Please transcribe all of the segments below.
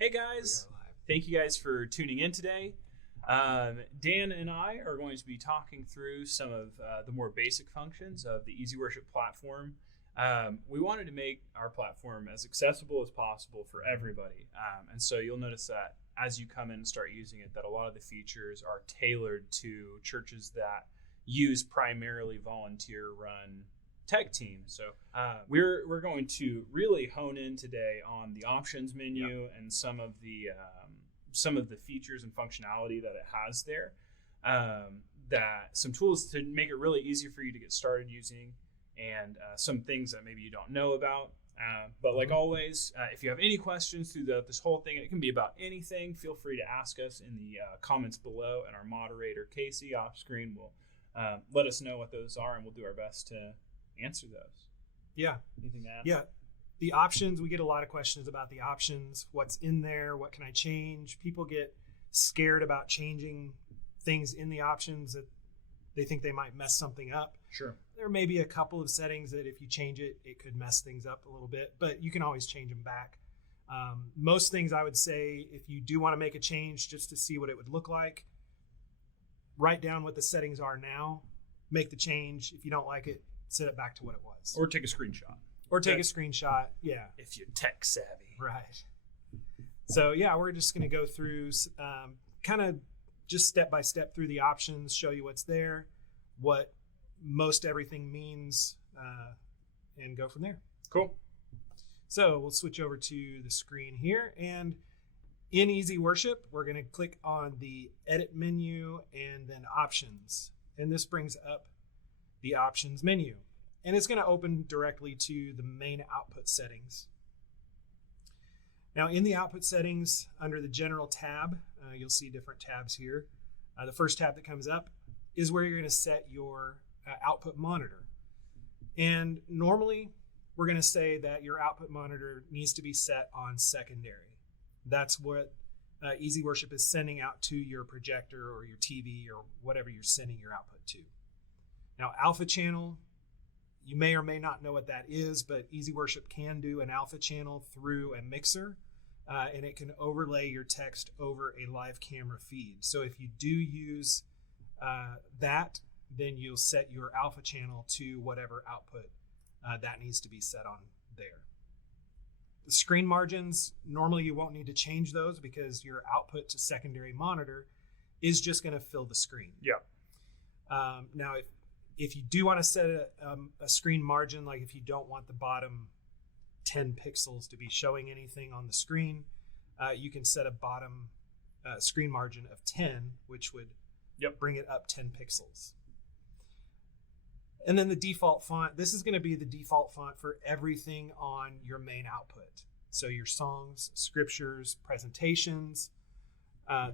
Hey guys, thank you guys for tuning in today. Dan and I are going to be talking through some of the more basic functions of the EasyWorship platform. We wanted to make our platform as accessible as possible for everybody. And so you'll notice that as you come in and start using it, that a lot of the features are tailored to churches that use primarily volunteer-run tech team. So we're going to really hone in today on the options menu and some of the features and functionality that it has there. That some tools to make it really easy for you to get started using, and some things that maybe you don't know about. But like always, if you have any questions through this whole thing, it can be about anything, feel free to ask us in the comments below, and our moderator, Casey, off screen will let us know what those are, and we'll do our best to answer those. Yeah. Anything to add? Yeah. The options, we get a lot of questions about the options. What's in there? What can I change? People get scared about changing things in the options that they think they might mess something up. Sure. There may be a couple of settings that if you change it, it could mess things up a little bit, but you can always change them back. Most things I would say, if you do want to make a change just to see what it would look like, write down what the settings are now, make the change. If you don't like it, set it back to what it was. Or take a screenshot. Or take a screenshot, yeah. If you're tech savvy. Right. So, yeah, we're just going to go through kind of just step by step through the options, show you what's there, what most everything means, and go from there. Cool. So we'll switch over to the screen here. And in EasyWorship, we're going to click on the Edit menu and then Options. And this brings up the Options menu. And it's going to open directly to the main output settings. Now in the output settings, under the General tab, you'll see different tabs here. The first tab that comes up is where you're going to set your output monitor. And normally we're going to say that your output monitor needs to be set on secondary. That's what EasyWorship is sending out to your projector or your TV or whatever you're sending your output to. Now, alpha channel, you may or may not know what that is, but EasyWorship can do an alpha channel through a mixer, and it can overlay your text over a live camera feed. So if you do use that, then you'll set your alpha channel to whatever output that needs to be set on there. The screen margins, normally you won't need to change those because your output to secondary monitor is just going to fill the screen. Yeah. Now, if you do want to set a screen margin, like if you don't want the bottom 10 pixels to be showing anything on the screen, you can set a bottom screen margin of 10, which would bring it up 10 pixels. And then the default font, this is going to be the default font for everything on your main output. So your songs, scriptures, presentations,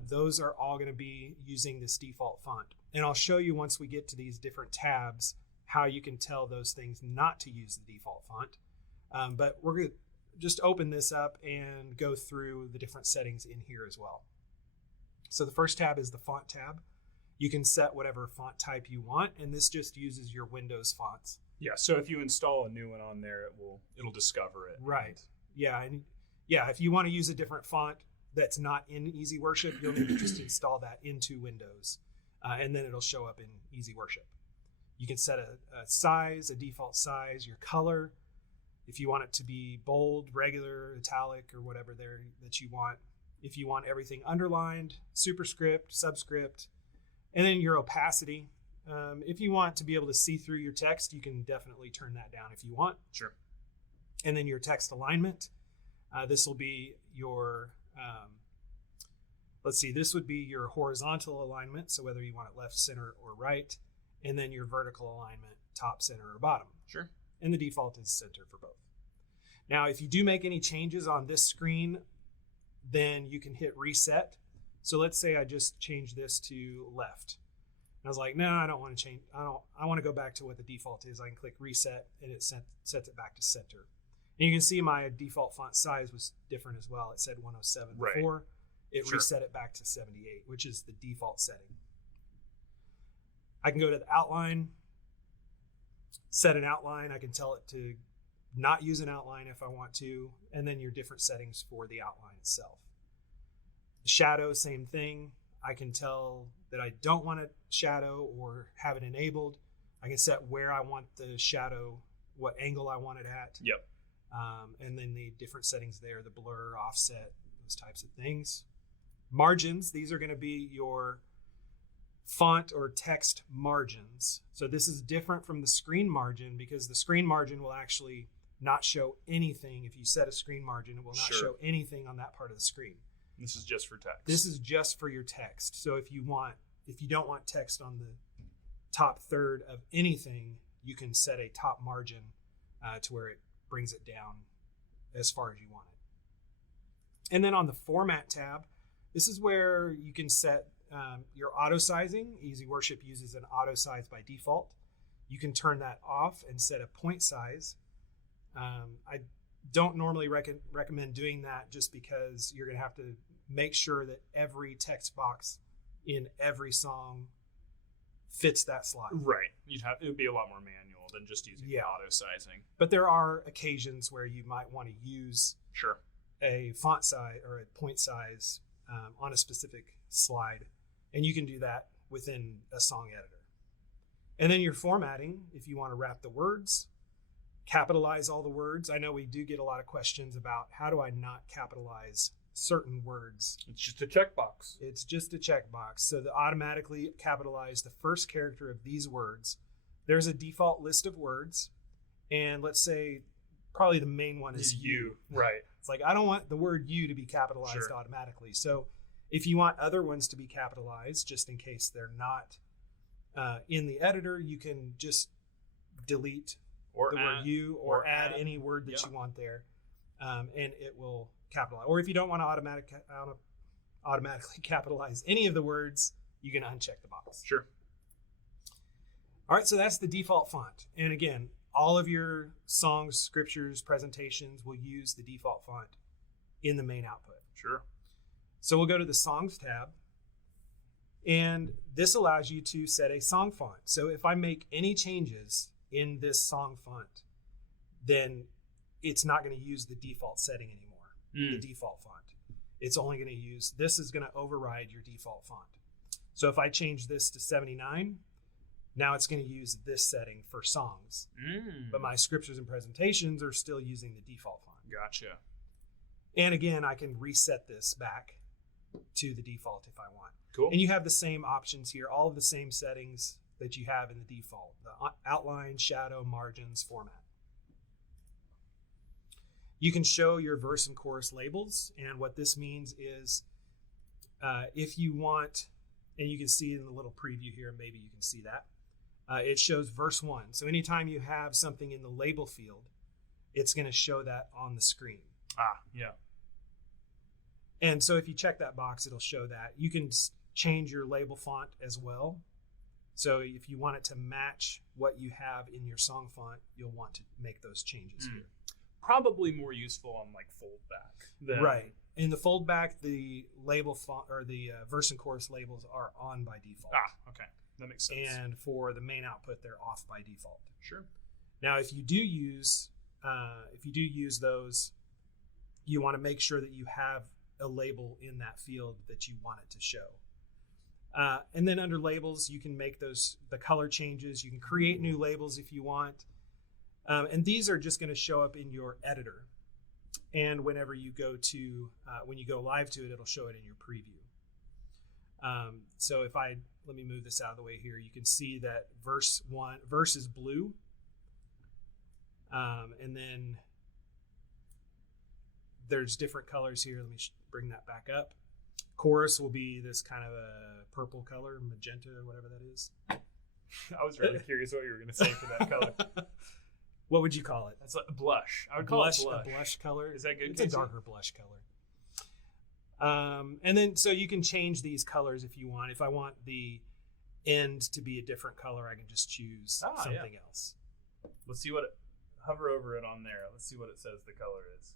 those are all going to be using this default font. And I'll show you once we get to these different tabs how you can tell those things not to use the default font. But we're going to just open this up and go through the different settings in here as well. So the first tab is the font tab. You can set whatever font type you want, and this just uses your Windows fonts. Yeah, so if you install a new one on there, it'll discover it. Right. Yeah, and yeah, if you want to use a different font that's not in EasyWorship, you'll need to just install that into Windows, and then it'll show up in EasyWorship. You can set a size, a default size, your color, if you want it to be bold, regular, italic, or whatever there that you want. If you want everything underlined, superscript, subscript, and then your opacity. If you want to be able to see through your text, you can definitely turn that down if you want. Sure. And then your text alignment. This will be your, this would be your horizontal alignment. So whether you want it left, center, or right. And then your vertical alignment, top, center, or bottom. Sure. And the default is center for both. Now, if you do make any changes on this screen, then you can hit reset. So let's say I just changed this to left. And I was like, no, I don't want to change. I want to go back to what the default is. I can click reset and it sets it back to center. And you can see my default font size was different as well. It said 107 before. Right. It reset it back to 78, which is the default setting. I can go to the outline, set an outline. I can tell it to not use an outline if I want to, and then your different settings for the outline itself. Shadow, same thing. I can tell that I don't want a shadow or have it enabled. I can set where I want the shadow, what angle I want it at. Yep. And then the different settings there, the blur, offset, those types of things. Margins, these are going to be your font or text margins. So this is different from the screen margin because the screen margin will actually not show anything. If you set a screen margin, it will not show anything on that part of the screen. This is just for text. This is just for your text. So if you don't want text on the top third of anything, you can set a top margin to where it brings it down as far as you want it. And then on the Format tab, this is where you can set your auto sizing. EasyWorship uses an auto size by default. You can turn that off and set a point size. I don't normally recommend doing that just because you're going to have to make sure that every text box in every song fits that slot. Right. It would be a lot more manual than just using the auto sizing. But there are occasions where you might want to use a font size or a point size on a specific slide, and you can do that within a song editor. And then your formatting, if you want to wrap the words, capitalize all the words. I know we do get a lot of questions about how do I not capitalize certain words. It's just a checkbox. It's just a checkbox. So to automatically capitalize the first character of these words, there's a default list of words, and let's say probably the main one is you. Right. It's like, I don't want the word you to be capitalized automatically. So if you want other ones to be capitalized, just in case they're not in the editor, you can just delete the word you or add any word that you want there, and it will capitalize. Or if you don't want to automatically capitalize any of the words, you can uncheck the box. Sure. All right, so that's the default font. And again, all of your songs, scriptures, presentations will use the default font in the main output. Sure. So we'll go to the Songs tab, and this allows you to set a song font. So if I make any changes in this song font, then it's not going to use the default setting anymore, the default font. It's only going to use, this is going to override your default font. So if I change this to 79, now it's going to use this setting for songs. But my scriptures and presentations are still using the default font. Gotcha. And again, I can reset this back to the default if I want. Cool. And you have the same options here, all of the same settings that you have in the default, the outline, shadow, margins, format. You can show your verse and chorus labels, and what this means is if you want, and you can see in the little preview here, maybe you can see that, it shows verse 1. So anytime you have something in the label field, it's going to show that on the screen. Yeah. And so if you check that box, it'll show that. You can change your label font as well. So if you want it to match what you have in your song font, you'll want to make those changes here. Probably more useful on like Foldback. Right. In the Foldback, the label font or the verse and chorus labels are on by default. Okay. That makes sense. And for the main output, they're off by default. Sure. Now, if you do use those, you want to make sure that you have a label in that field that you want it to show. And then under labels, you can make the color changes. You can create new labels if you want. And these are just going to show up in your editor. And whenever you go when you go live to it, it'll show it in your preview. So let me move this out of the way here. You can see that verse is blue. And then there's different colors here. Let me bring that back up. Chorus will be this kind of a purple color, magenta, or whatever that is. I was really curious what you were going to say for that color. What would you call it? That's like a blush. I would call it blush. A blush color. Is that good? It's a darker blush color. And then, so you can change these colors if you want. If I want the end to be a different color, I can just choose something else. Let's see hover over it on there. Let's see what it says the color is.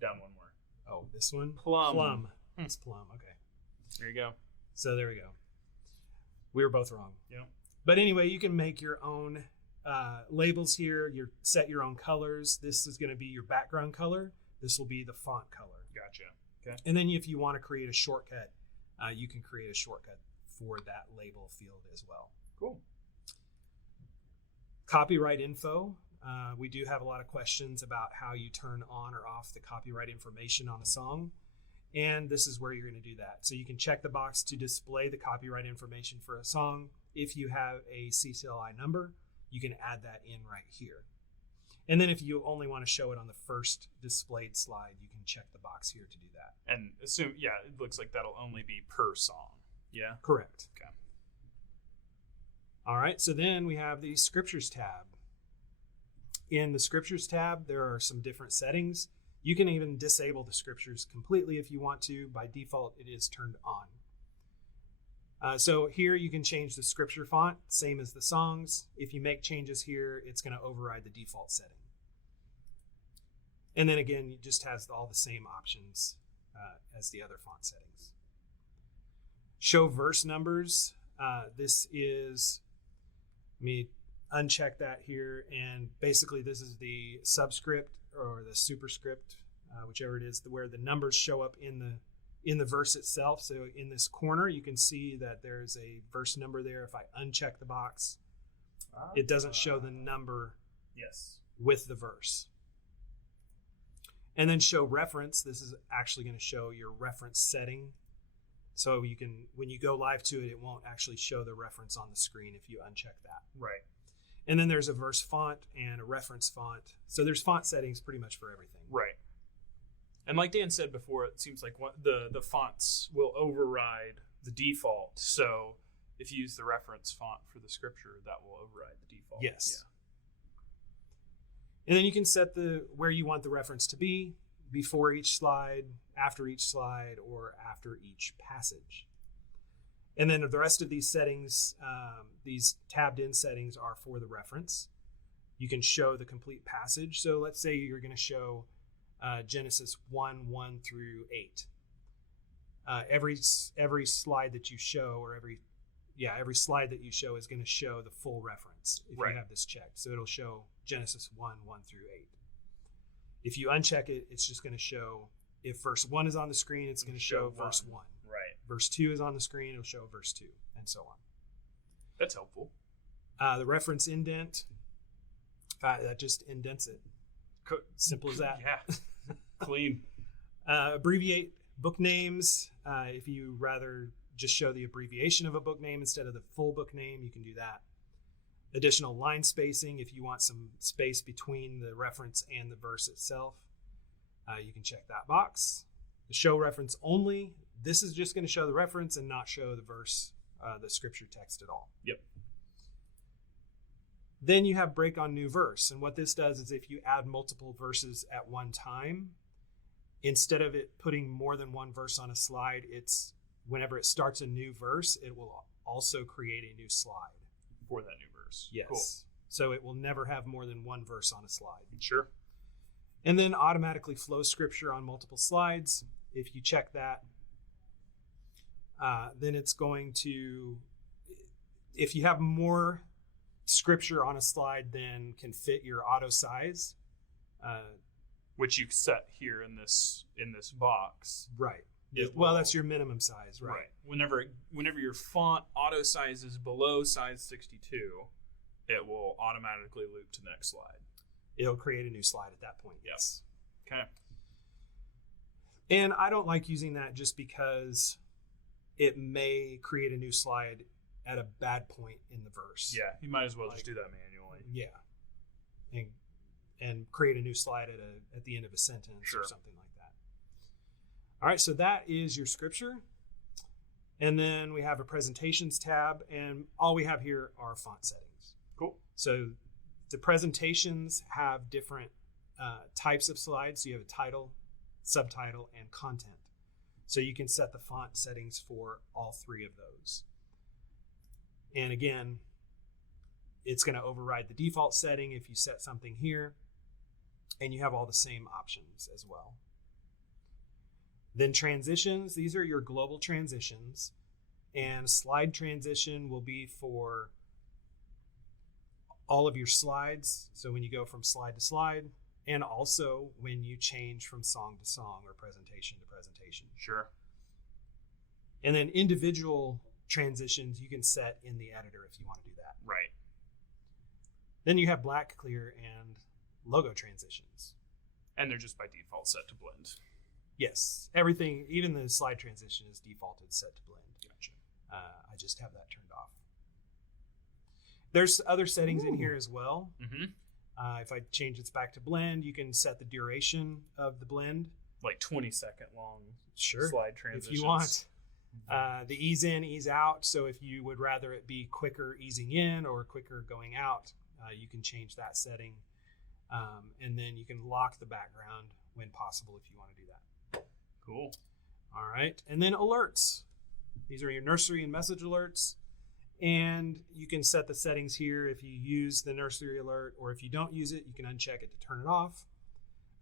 Down one more. Oh, this one? Plum. It's plum. Okay. There you go. So there we go. We were both wrong. Yeah. But anyway, you can make your own labels here. Set your own colors. This is going to be your background color. This will be the font color. Gotcha. Okay. And then if you want to create a shortcut, you can create a shortcut for that label field as well. Cool. Copyright info. We do have a lot of questions about how you turn on or off the copyright information on a song. And this is where you're going to do that. So you can check the box to display the copyright information for a song. If you have a CCLI number, you can add that in right here. And then if you only want to show it on the first displayed slide, you can check the box here to do that. And assume, it looks like that'll only be per song. Yeah? Correct. Okay. All right, so then we have the Scriptures tab. In the Scriptures tab, there are some different settings. You can even disable the Scriptures completely if you want to. By default, it is turned on. So here you can change the Scripture font, same as the songs. If you make changes here, it's going to override the default setting. And then again, it just has all the same options as the other font settings. Show verse numbers. This is, let me uncheck that here. And basically this is the subscript or the superscript, whichever it is, where the numbers show up in the verse itself. So in this corner, you can see that there's a verse number there. If I uncheck the box, it doesn't show the number with the verse. And then show reference. This is actually going to show your reference setting. So you can, when you go live to it, it won't actually show the reference on the screen if you uncheck that. Right. And then there's a verse font and a reference font. So there's font settings pretty much for everything. Right. And like Dan said before, it seems like the fonts will override the default. So if you use the reference font for the scripture, that will override the default. Yes. And then you can set where you want the reference to be, before each slide, after each slide, or after each passage. And then the rest of these settings, these tabbed in settings, are for the reference. You can show the complete passage. So let's say you're going to show Genesis 1 through 8. Every slide that you show, or every slide that you show is going to show the full reference if you have this checked. So it'll show Genesis 1 through 8. If you uncheck it, it's just going to show, if verse 1 is on the screen, it's going to show verse 1. Right. Verse 2 is on the screen, it'll show verse 2, and so on. That's helpful. The reference indent, that just indents it. Simple as that. Yeah. Clean. Abbreviate book names. If you rather just show the abbreviation of a book name instead of the full book name, you can do that. Additional line spacing, if you want some space between the reference and the verse itself, you can check that box. The show reference only. This is just going to show the reference and not show the verse, the scripture text at all. Yep. Then you have break on new verse. And what this does is if you add multiple verses at one time, instead of it putting more than one verse on a slide, it's whenever it starts a new verse, it will also create a new slide. For that new verse. Yes. Cool. So it will never have more than one verse on a slide. Sure. And then automatically flow scripture on multiple slides. If you check that, then it's going to, if you have more scripture on a slide than can fit your auto size, which you set here in this box. Right. Well, that's your minimum size, right? Whenever your font auto size is below size 62, it will automatically loop to the next slide. It'll create a new slide at that point. Yes. Okay. And I don't like using that just because it may create a new slide at a bad point in the verse. Yeah, you might as well just do that manually. Yeah. And create a new slide at the end of a sentence or something like that. All right, so that is your scripture. And then we have a presentations tab, and all we have here are font settings. Cool. So the presentations have different types of slides. So you have a title, subtitle, and content. So you can set the font settings for all three of those. And again, it's going to override the default setting if you set something here, and you have all the same options as well. Then transitions, these are your global transitions, and slide transition will be for all of your slides. So when you go from slide to slide, and also when you change from song to song or presentation to presentation. Sure. And then individual transitions you can set in the editor if you want to do that. Right. Then you have black, clear, and logo transitions. And they're just by default set to blend. Yes. Everything, even the slide transition is defaulted set to blend. Gotcha. I just have that turned off. There's other settings in here as well. Mm-hmm. If I change this back to blend, you can set the duration of the blend. Like 20-second long Sure. slide transitions. If you want. The ease in, ease out. So if you would rather it be quicker easing in or quicker going out, you can change that setting. And then you can lock the background when possible if you want to do that. Cool. All right. And then alerts. These are your nursery and message alerts. And you can set the settings here if you use the nursery alert, or if you don't use it, you can uncheck it to turn it off.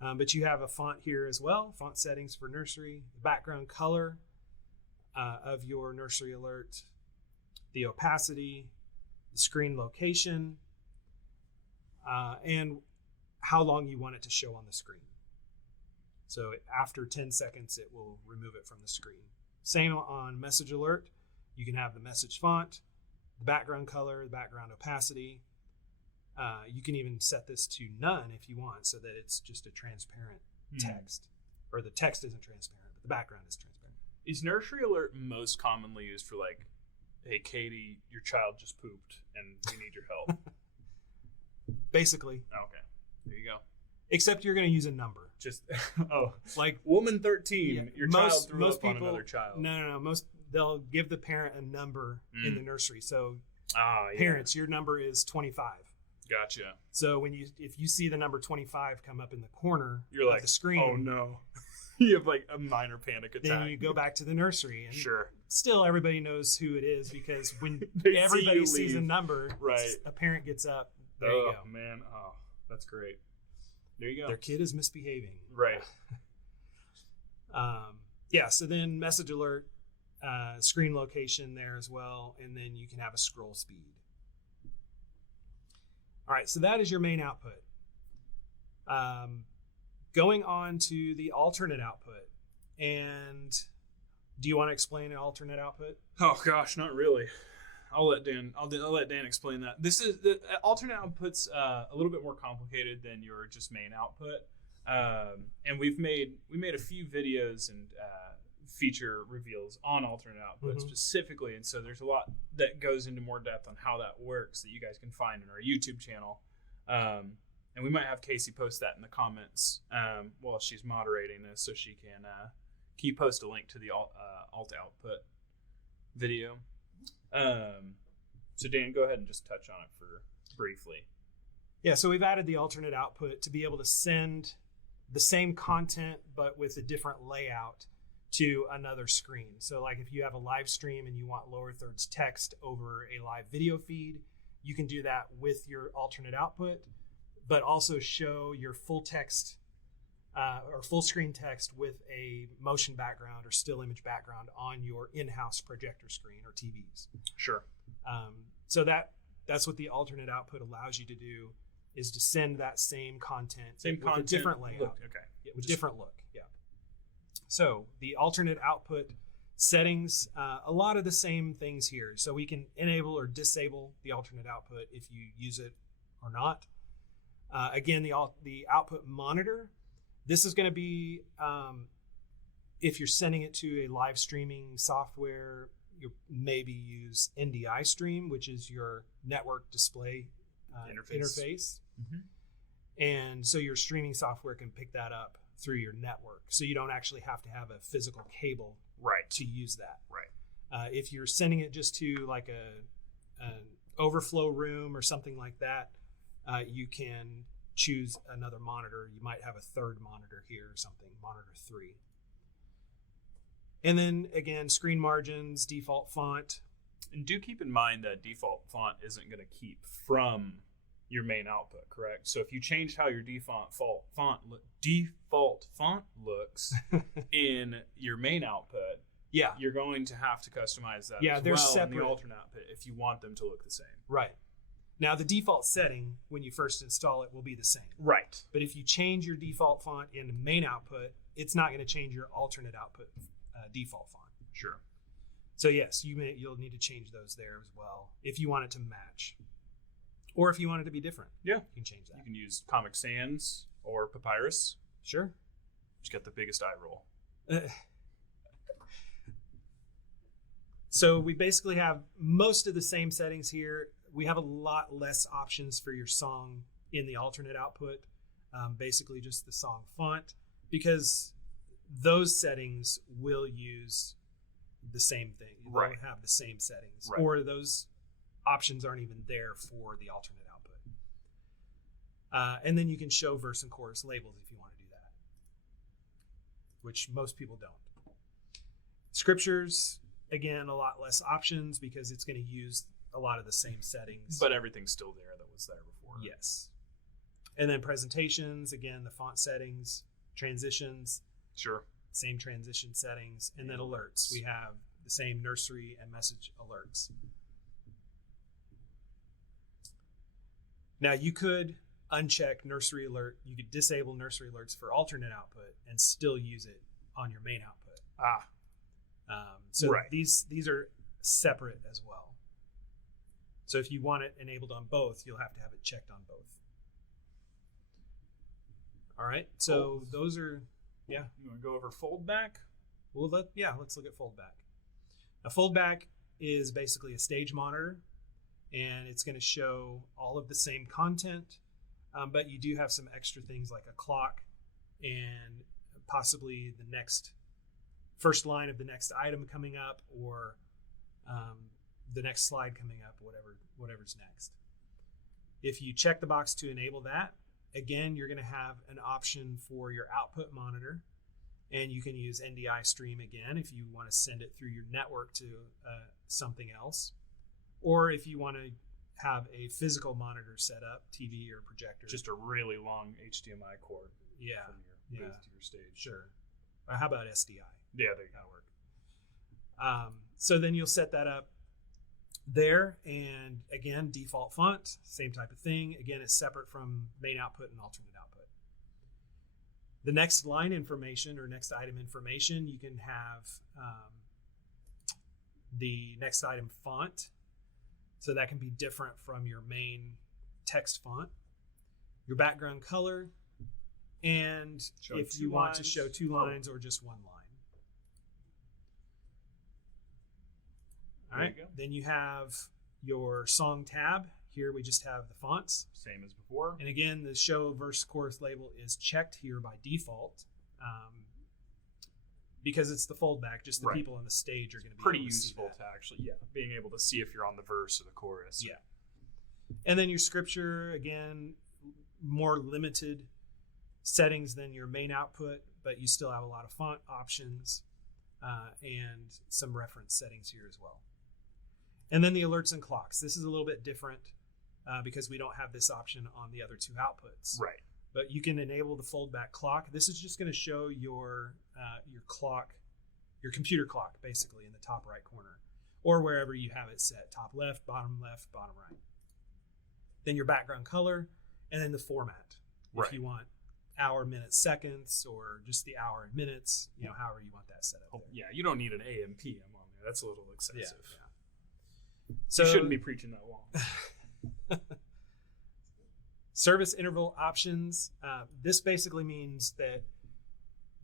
But you have a font here as well, font settings for nursery, the background color of your nursery alert, the opacity, the screen location, and how long you want it to show on the screen. So after 10 seconds, it will remove it from the screen. Same on message alert. You can have the message font, the background color, the background opacity. You can even set this to none if you want, so that it's just a transparent text. Or the text isn't transparent, but the background is transparent. Is nursery alert most commonly used for like, hey, Katie, your child just pooped and we need your help? Basically. Okay. There you go. Except you're going to use a number. Just, like woman 13, your child threw up on another child. No. They'll give the parent a number in the nursery. So parents, your number is 25. Gotcha. So if you see the number 25 come up in the corner you're of the screen, oh no. You have like a minor panic attack. Then you go back to the nursery. And sure. Still, everybody knows who it is because when Everybody everybody sees a number, right. A parent gets up. There you go. Man. Oh, that's great. There you go. Their kid is misbehaving. Right. So then message alert, screen location there as well, and then you can have a scroll speed. All right, so that is your main output. Going on to the alternate output, and do you want to explain an alternate output? Oh gosh, not really. I'll let Dan explain that. This is the alternate output's a little bit more complicated than your just main output. And we made a few videos and feature reveals on alternate output specifically, and so there's a lot that goes into more depth on how that works that you guys can find in our YouTube channel. And we might have Casey post that in the comments while she's moderating this, so she can post a link to the alt output video. So Dan, go ahead and just touch on it for briefly. Yeah, so we've added the alternate output to be able to send the same content but with a different layout to another screen. So like if you have a live stream and you want lower thirds text over a live video feed, you can do that with your alternate output, but also show your full text or full screen text with a motion background or still image background on your in-house projector screen or TVs. Sure. So that's what the alternate output allows you to do, is to send that same content with a different layout. Okay. Yeah, with different look. Yeah. So the alternate output settings, a lot of the same things here. So we can enable or disable the alternate output if you use it or not. Again, the output monitor. This is going to be if you're sending it to a live streaming software, you maybe use NDI Stream, which is your network display interface. And so your streaming software can pick that up through your network. So you don't actually have to have a physical cable to use that. Right. If you're sending it just to like an overflow room or something like that, you can choose another monitor. You might have a third monitor here or something, monitor 3. And then again, screen margins, default font. And do keep in mind that default font isn't going to keep from your main output, correct? So if you change how your default font looks in your main output, you're going to have to customize that as they're well separate in the alternate output if you want them to look the same. Right. Now, the default setting when you first install it will be the same. Right. But if you change your default font in the main output, it's not going to change your alternate output default font. Sure. So yes, you'll need to change those there as well if you want it to match. Or if you want it to be different. Yeah. You can change that. You can use Comic Sans or Papyrus. Sure. Just get the biggest eye roll. So we basically have most of the same settings here. We have a lot less options for your song in the alternate output. Basically just the song font, because those settings will use the same thing. They'll have the same settings. Right. Or those options aren't even there for the alternate output. And then you can show verse and chorus labels if you want to do that, which most people don't. Scriptures, again, a lot less options because it's going to use a lot of the same settings. But everything's still there that was there before. Yes. And then presentations, again, the font settings, transitions. Sure. Same transition settings. And then alerts. We have the same nursery and message alerts. Now, you could uncheck nursery alert. You could disable nursery alerts for alternate output and still use it on your main output. So these are separate as well. So if you want it enabled on both, you'll have to have it checked on both. All right. So those are, yeah. You want to go over Foldback? Well, let's look at Foldback. A Foldback is basically a stage monitor, and it's going to show all of the same content, but you do have some extra things like a clock and possibly the first line of the next item coming up, or the next slide coming up, whatever's next. If you check the box to enable that, again, you're going to have an option for your output monitor, and you can use NDI stream again if you want to send it through your network to something else, or if you want to have a physical monitor set up, TV or projector. Just a really long HDMI cord. Yeah. From your booth to your stage. Sure. How about SDI? Yeah, they kind of work. So then you'll set that up there, and again, default font, same type of thing. Again, it's separate from main output and alternate output. The next line information or next item information, you can have the next item font. So that can be different from your main text font. Your background color, and if you want to show 2 lines or just 1 line. All right, then you have your song tab. Here we just have the fonts. Same as before. And again, the show verse chorus label is checked here by default because it's the foldback. Just the people on the stage are going to be pretty able to useful see that. to actually, being able to see if you're on the verse or the chorus. Yeah. And then your scripture, again, more limited settings than your main output, but you still have a lot of font options and some reference settings here as well. And then the alerts and clocks. This is a little bit different because we don't have this option on the other 2 outputs. Right. But you can enable the foldback clock. This is just going to show your clock, your computer clock, basically in the top right corner, or wherever you have it set, top left, bottom right. Then your background color, and then the format. If you want hour, minutes, seconds, or just the hour and minutes, however you want that set up. Yeah, you don't need an AM PM on there. That's a little excessive. Yeah. So you shouldn't be preaching that long. Service interval options. This basically means that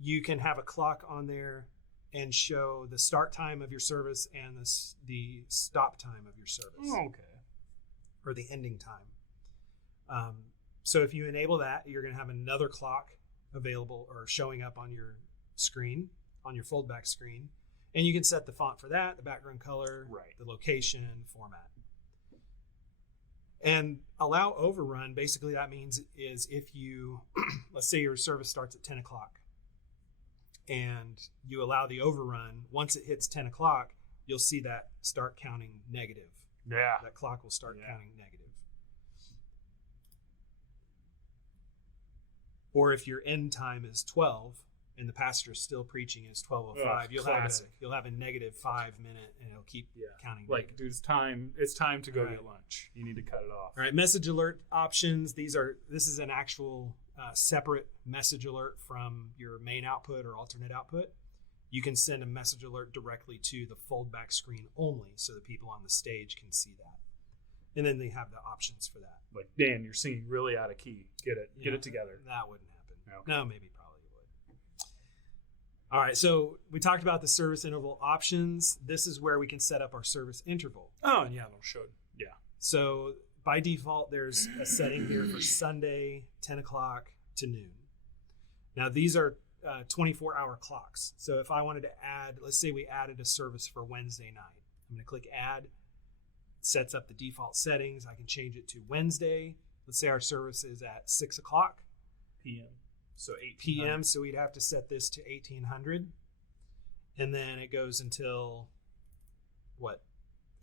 you can have a clock on there and show the start time of your service and the stop time of your service. Okay. Or the ending time. So if you enable that, you're going to have another clock available or showing up on your screen, on your foldback screen. And you can set the font for that, the background color, the location, format. And allow overrun, basically that means is if you, let's say your service starts at 10 o'clock and you allow the overrun, once it hits 10 o'clock, you'll see that start counting negative. Yeah. That clock will start counting negative. Or if your end time is 12 and the pastor is still preaching, and it's 12:05, you'll have a negative 5 minute, and it'll keep counting. Like, dude, it's time to go get lunch. You need to cut it off. All right, message alert options. This is an actual separate message alert from your main output or alternate output. You can send a message alert directly to the foldback screen only, so the people on the stage can see that. And then they have the options for that. Like, Dan, you're singing really out of key. Get it together. That wouldn't happen. Okay. No, maybe probably would. All right, so we talked about the service interval options. This is where we can set up our service interval. Oh, and it'll show. Yeah. So by default, there's a setting here for Sunday, 10 o'clock to noon. Now, these are 24-hour clocks. So if I wanted to add, let's say we added a service for Wednesday night. I'm going to click Add. Sets up the default settings. I can change it to Wednesday. Let's say our service is at 6 o'clock p.m. So 8 p.m. So we'd have to set this to 1800, and then it goes until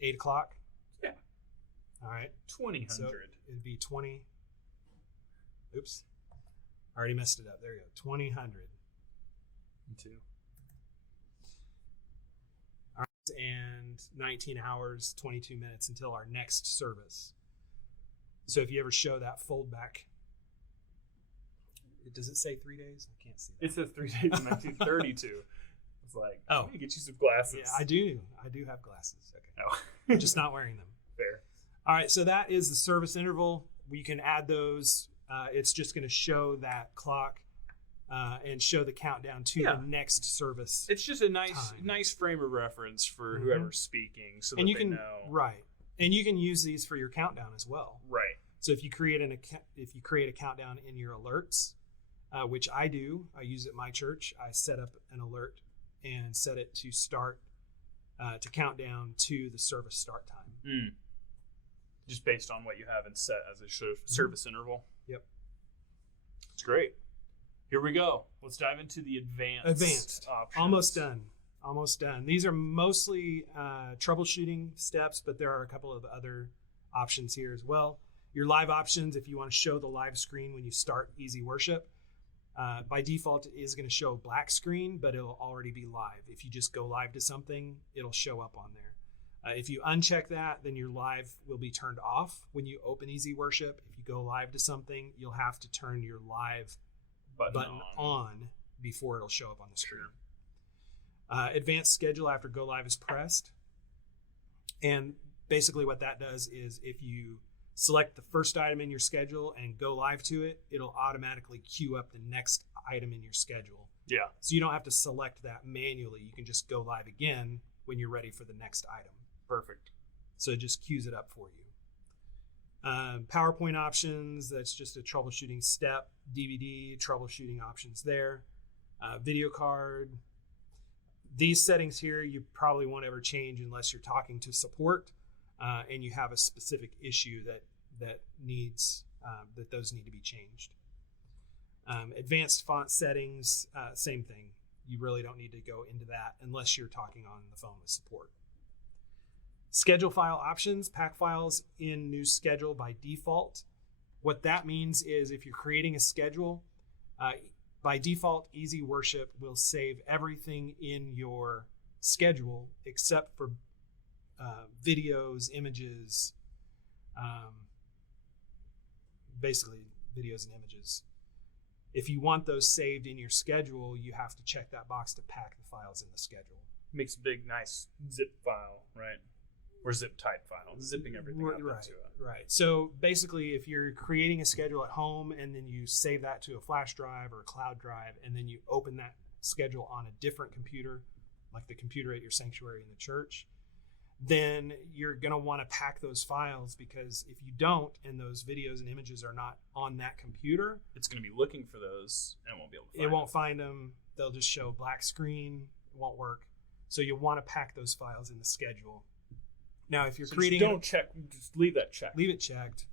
8 o'clock. Yeah. All right. 2000. So it'd be 20. Oops. I already messed it up. There you go. 2000. 2. And 19 hours, 22 minutes until our next service. So if you ever show that foldback, does it say 3 days? I can't see that. It says 3 days in 1932. It's like, oh, get you some glasses. Yeah, I do have glasses. Okay. Oh. I'm just not wearing them. Fair. All right, so that is the service interval. We can add those. It's just going to show that clock and show the countdown to the next service. It's just a nice frame of reference for whoever's speaking, so that they know. Right, and you can use these for your countdown as well. Right. So if you create a countdown in your alerts, which I do, I use at my church. I set up an alert and set it to start to count down to the service start time. Just based on what you have set as a service interval. Yep. It's great. Here we go. Let's dive into the advanced options. Almost done. These are mostly troubleshooting steps, but there are a couple of other options here as well. Your live options, if you want to show the live screen when you start EasyWorship, by default it is going to show a black screen, but it'll already be live. If you just go live to something, it'll show up on there. If you uncheck that, then your live will be turned off when you open EasyWorship. If you go live to something, you'll have to turn your live button on before it'll show up on the screen. Advanced schedule after go live is pressed. And basically what that does is if you select the first item in your schedule and go live to it, it'll automatically queue up the next item in your schedule. Yeah. So you don't have to select that manually. You can just go live again when you're ready for the next item. Perfect. So it just queues it up for you. PowerPoint options, that's just a troubleshooting step. DVD, troubleshooting options there. Video card. These settings here you probably won't ever change unless you're talking to support and you have a specific issue that needs that those need to be changed. Advanced font settings, same thing. You really don't need to go into that unless you're talking on the phone with support. Schedule file options, pack files in new schedule by default. What that means is if you're creating a schedule, by default, EasyWorship will save everything in your schedule except for videos, images, basically videos and images. If you want those saved in your schedule, you have to check that box to pack the files in the schedule. Makes a big, nice zip file, right? Or zip type file, zipping everything up into it. Right. So basically, if you're creating a schedule at home and then you save that to a flash drive or a cloud drive, and then you open that schedule on a different computer, like the computer at your sanctuary in the church, then you're going to want to pack those files, because if you don't and those videos and images are not on that computer, it's going to be looking for those and it won't be able to find them. It won't find them. They'll just show black screen. It won't work. So you'll want to pack those files in the schedule. Now, if you're creating, don't check, just leave that checked. Leave it checked.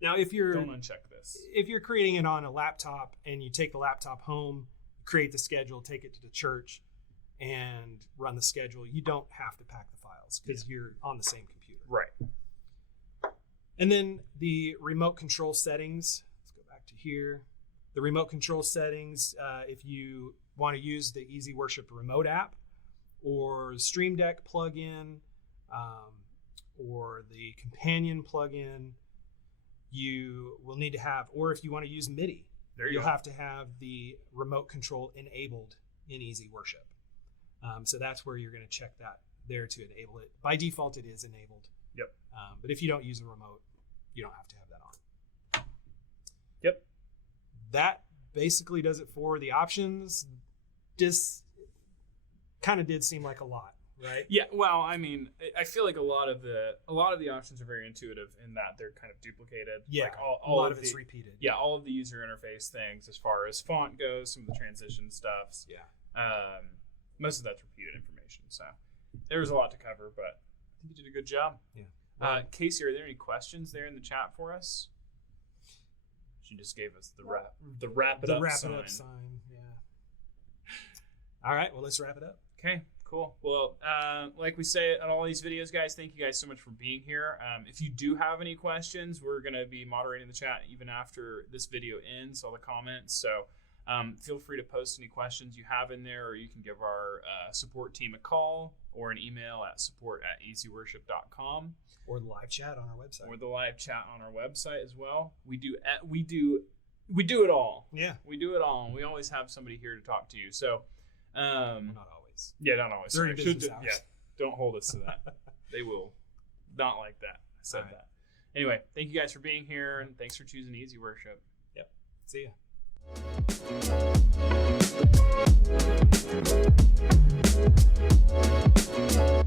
Now, if you're don't uncheck this. If you're creating it on a laptop and you take the laptop home, create the schedule, take it to the church, and run the schedule, you don't have to pack the files because you're on the same computer. Right. And then the remote control settings. Let's go back to here. The remote control settings. If you want to use the EasyWorship remote app or Stream Deck plugin or the companion plugin, you will need to have, or if you want to use MIDI, you'll have to have the remote control enabled in EasyWorship. So that's where you're going to check that there to enable it. By default, it is enabled. Yep. But if you don't use a remote, you don't have to have that on. Yep. That basically does it for the options. This kind of did seem like a lot, right? Yeah. Well, I mean, I feel like a lot of the options are very intuitive in that they're kind of duplicated. Yeah. Like a lot of it's repeated. Yeah. All of the user interface things, as far as font goes, some of the transition stuffs. Yeah. Most of that's repeated information. So there was a lot to cover, but I think you did a good job. Yeah. Casey, are there any questions there in the chat for us? She just gave us the wrap it up sign. Yeah. All right. Well, let's wrap it up. Okay, cool. Well, like we say on all these videos, guys, thank you guys so much for being here. If you do have any questions, we're going to be moderating the chat even after this video ends, all the comments. So feel free to post any questions you have in there, or you can give our support team a call or an email at support@easyworship.com. Or the live chat on our website. Or the live chat on our website as well. We do it all. Yeah. We do it all. And we always have somebody here to talk to you. So, not always. Yeah, not always. During business hours. Yeah, don't hold us to that. They will not like that. I said that. Anyway, thank you guys for being here, and thanks for choosing EasyWorship. Yep. See ya.